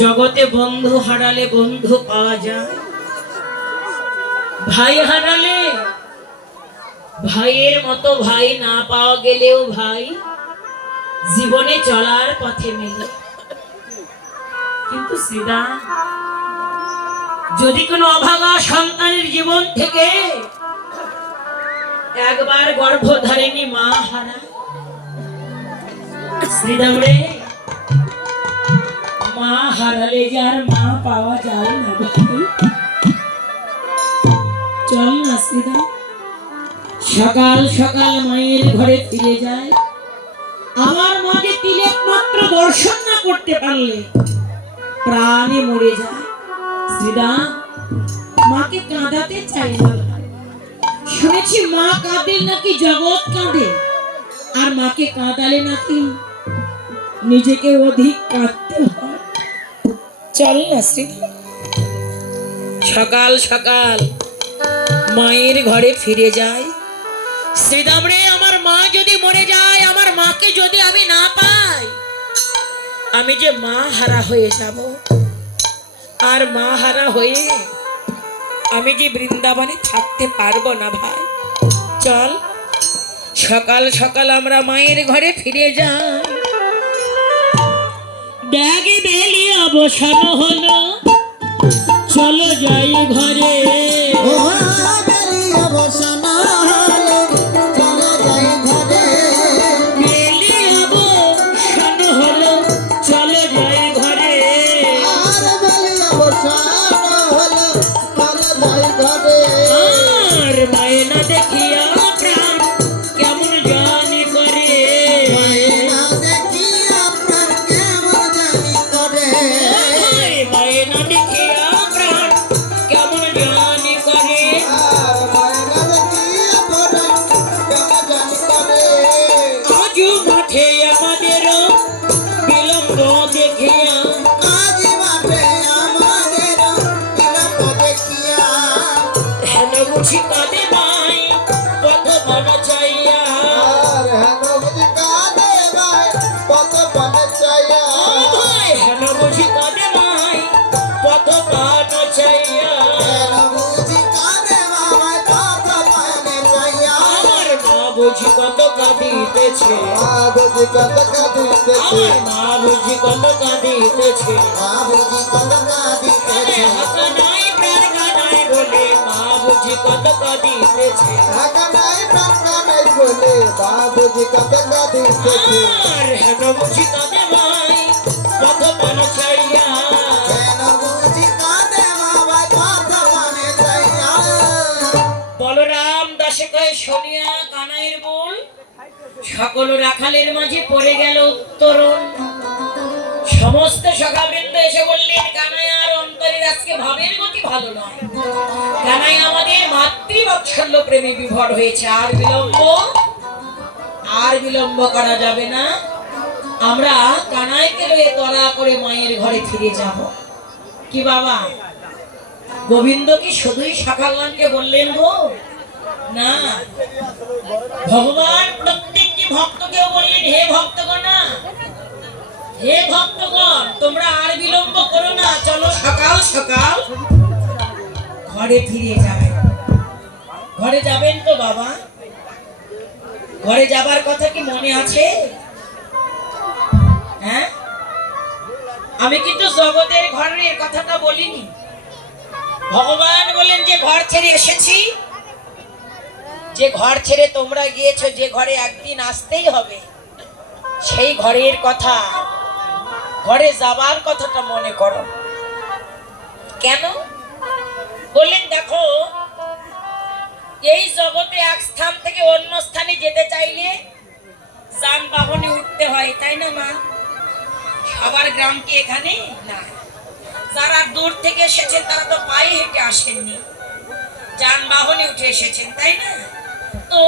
জগতে বন্ধু হারালে বন্ধু পাওয়া যায়, ভাই হারালে ভাইয়ের মতো ভাই না পাওয়া গেলেও ভাই জীবনে চলার পথে মেলে। কিন্তু শ্রীদা, যদি কোনো অভাগা সন্তানের জীবন থেকে একবার গর্ভধারিণী মা হারায়, শ্রীদাম রে, মা হারালে যে আর মা পাওয়া যায় না। চল না শ্রীদাম, সকাল সকাল মায়ের ঘরে ফিরে যায়। আমার মাকে তিলক মাত্র দর্শন না করতে পারলে প্রাণে মরে যায়। শ্রীদাম, মাকে কাঁদাতে চাই না। শুনেছি মা কাঁদে নাকি জগৎ কাঁদে, আর মাকে কাঁদালে নাকি নিজেকে অধিক কাঁদতে হয়। চল না শ্রীদাম, সকাল সকাল মায়ের ঘরে ফিরে যায়। শ্রীদাম রে, আমার মা যদি মরে যায়, আমার মাকে যদি আমি না পাই, আমি যে মা হারা হয়ে যাব। আর মা হারা হয়ে আমি যে বৃন্দাবনে থাকতে পারবো না ভাই। চল সকাল সকাল আমরা মায়ের ঘরে ফিরে যাই। ব্যাগে বেলি অবসান হলো, চলো যাই ঘরে। বুঝি কত কাঁদিতেছে, বুঝি কত কাঁদিতেছে, মা বুঝি কত কাঁদিতেছে, মা বুঝি কত কাঁদিতেছে, হাকানাই প্রাণ কানাই বলে মা বুঝি কত কাঁদিতেছে, হাকানাই প্রাণ কানাই বলে মা বুঝি কত কাঁদিতেছে। আর হেন বুঝি কাঁদে ভাই কত মন চাইয়া, হেন বুঝি কাঁদে ভাই কত মনে চাইয়া। বলরাম দাসে কয়ে শুনিয়া কানাইয়ের বল সকল রাখালের মাঝে পড়ে গেল উত্তরণ। সমস্ত সখাবৃন্দ এসে বললেন, কানাই আর অন্তরের আজকে ভাবের গতি ভালো নয়। কানাই আমাদের মাতৃবাৎসল্য প্রেমে বিভোর হয়েছে। আর বিলম্ব করা যাবে না। আমরা কানাইকে লয়ে তড়া করে মায়ের ঘরে ফিরে যাব। কি বাবা, গোবিন্দ কি শুধুই সখাগণকে বললেন গো? না, ভগবান প্রত্যেকটি ভক্তকেও বললেন, হে ভক্তগণ, হে ভক্তগণ, তোমরা আর বিলম্ব করো না, চলো সকাল সকাল ঘরে ফিরে যাবেন। ঘরে যাবেন তো বাবা? ঘরে যাবার কথা কি মনে আছে? হ্যাঁ, আমি কিন্তু জগতের ঘরের কথাটা বলিনি। ভগবান বলেন যে ঘর ছেড়ে এসেছি, যে ঘর ছেড়ে তোমরা গিয়েছো, যে ঘরে একদিন আসতেই হবে, সেই ঘরের কথা, ঘরে যাবার কথাটা মনে করো। কেন বললেন? দেখো, এই জগতে এক স্থান থেকে অন্য স্থানে যেতে চাইলে যানবাহনে উঠতে হয়, তাই না মা? সবার গ্রাম কি এখানে না? যারা দূর থেকে এসেছেন তারা তো পায়ে হেঁটে আসেননি, যানবাহনে উঠে এসেছেন, তাই না? তো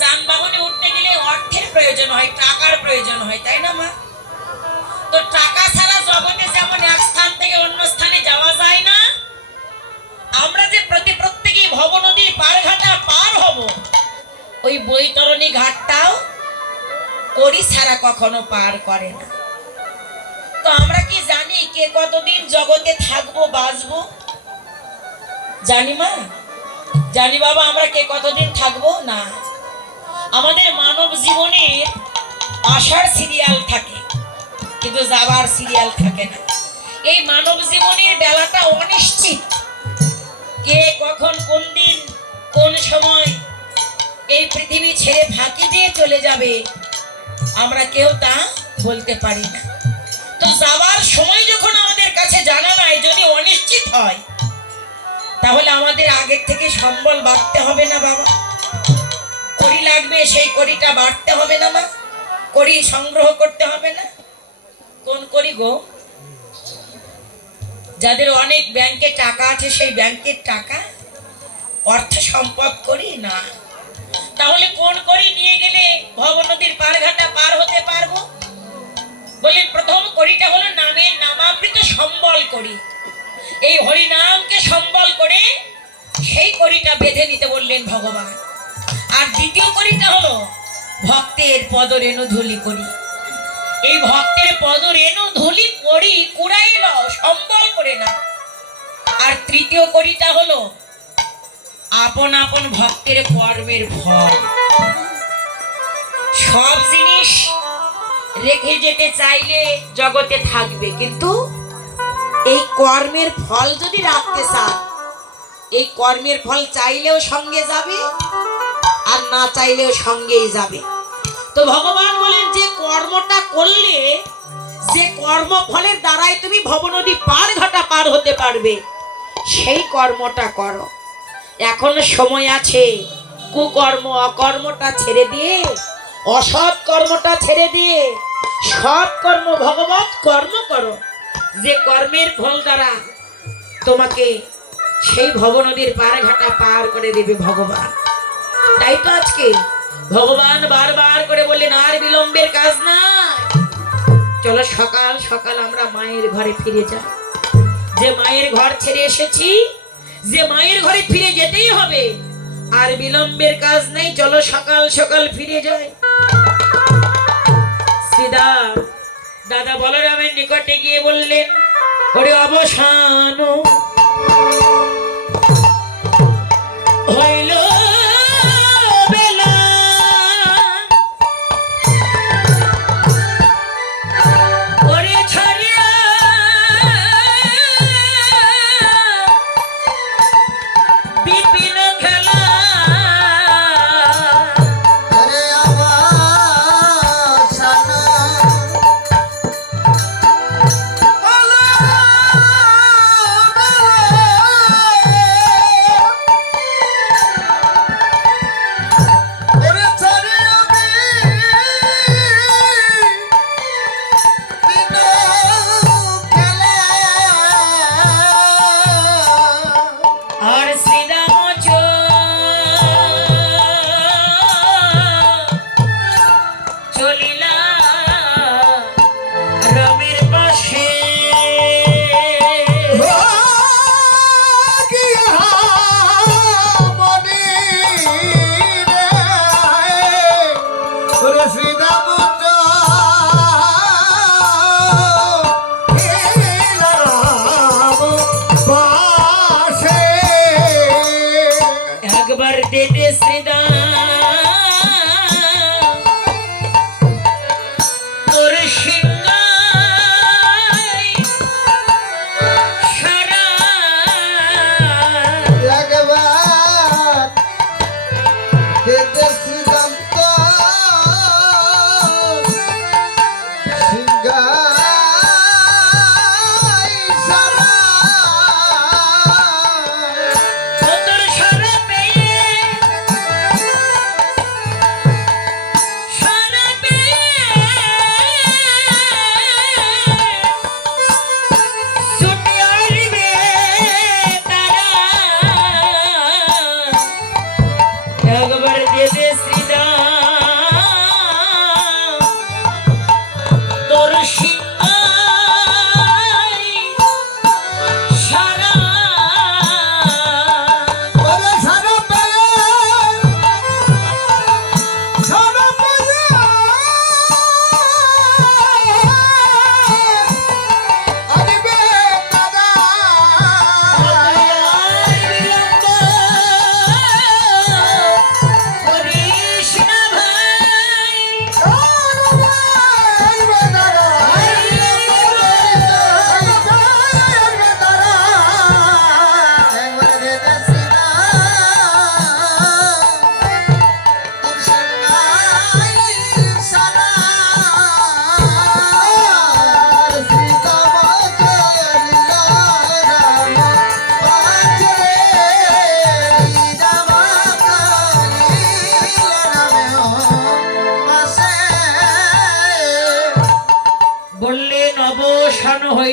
যানবাহনে উঠতে গেলে অর্থের প্রয়োজন হয়, টাকার প্রয়োজন হয়, তাই না মা? তো টাকা ছাড়া জগতে যেমন এক স্থান থেকে অন্য স্থানে যাওয়া যায় না, আমরা যে প্রত্যেকেই ভব নদীর পারঘাটা পার হব, ওই বৈতরণী ঘাটটাও করি ছাড়া কখনো পার করে না। তো আমরা কি জানি কে কতদিন জগতে থাকবো বাঁচবো? জানি মা, জানি বাবা, আমরা কে কতদিন থাকবো না। আমাদের মানব জীবনের আসার সিরিয়াল থাকে, কিন্তু যাবার সিরিয়াল থাকে না। এই মানব জীবনের বেলাটা অনিশ্চিত। কে কখন কোন দিন কোন সময় এই পৃথিবী ছেড়ে ফাঁকি দিয়ে চলে যাবে আমরা কেউ তা বলতে পারি না। তো যাবার সময় যখন আমাদের কাছে জানা নাই, যদি অনিশ্চিত হয়, তাহলে আমাদের আগের থেকে সম্বল বাড়তে হবে না বাবা? কড়ি লাগবে, সেই কড়িটা বাড়তে হবে না মা? কড়ি সংগ্রহ করতে হবে না? কোন কড়ি গো? যাদের অনেক ব্যাংকে টাকা আছে সেই ব্যাংকের টাকা, অর্থ সম্পদ করি না। তাহলে কোন কড়ি নিয়ে গেলে ভব নদীর পারঘাটা পার হতে পারবো? বলেন প্রথম কড়িটা হলো নামের নামাবৃত সম্বল কড়ি। এই হরিনামকে সম্বল করে সেই কড়িটা বেঁধে নিতে বললেন ভগবান। আর দ্বিতীয় কড়িটা হলো ভক্তের পদরেণু ধুলি কড়ি। এই ভক্তের পদরেণু ধুলি কড়ি কুড়াইল, সম্বল করে না। আর তৃতীয় কড়িটা হলো আপন আপন ভক্তের কর্মের ফল। সব জিনিস রেখে যেতে চাইলে জগতে থাকবে, কিন্তু এই কর্মের ফল যদি রাখতে চান, এই কর্মের ফল চাইলেও সঙ্গে যাবে আর না চাইলেও সঙ্গেই যাবে। তো ভগবান বলেন যে কর্মটা করলে, যে কর্ম ফলের দ্বারাই তুমি ভবনদী পার ঘাটা পার হতে পারবে, সেই কর্মটা করো। এখনো সময় আছে। কুকর্ম অকর্মটা ছেড়ে দিয়ে, অসৎ কর্মটা ছেড়ে দিয়ে সৎ কর্ম ভগবত কর্ম করো, যে কর্মের ফল দ্বারা তোমাকে সেই ভবনদীর পার ঘাটা পার করে দেবে ভগবান। তাই তো আজকে ভগবান বারবার করে বললেন আর বিলম্বের কাজ না, চলো সকাল সকাল আমরা মায়ের ঘরে ফিরে যাই। যে মায়ের ঘর ছেড়ে এসেছি, যে মায়ের ঘরে ফিরে যেতেই হবে, আর বিলম্বের কাজ নেই, চলো সকাল সকাল ফিরে যাই। সিধা দাদা বলরামের নিকটে গিয়ে বললেন ওরে অবসান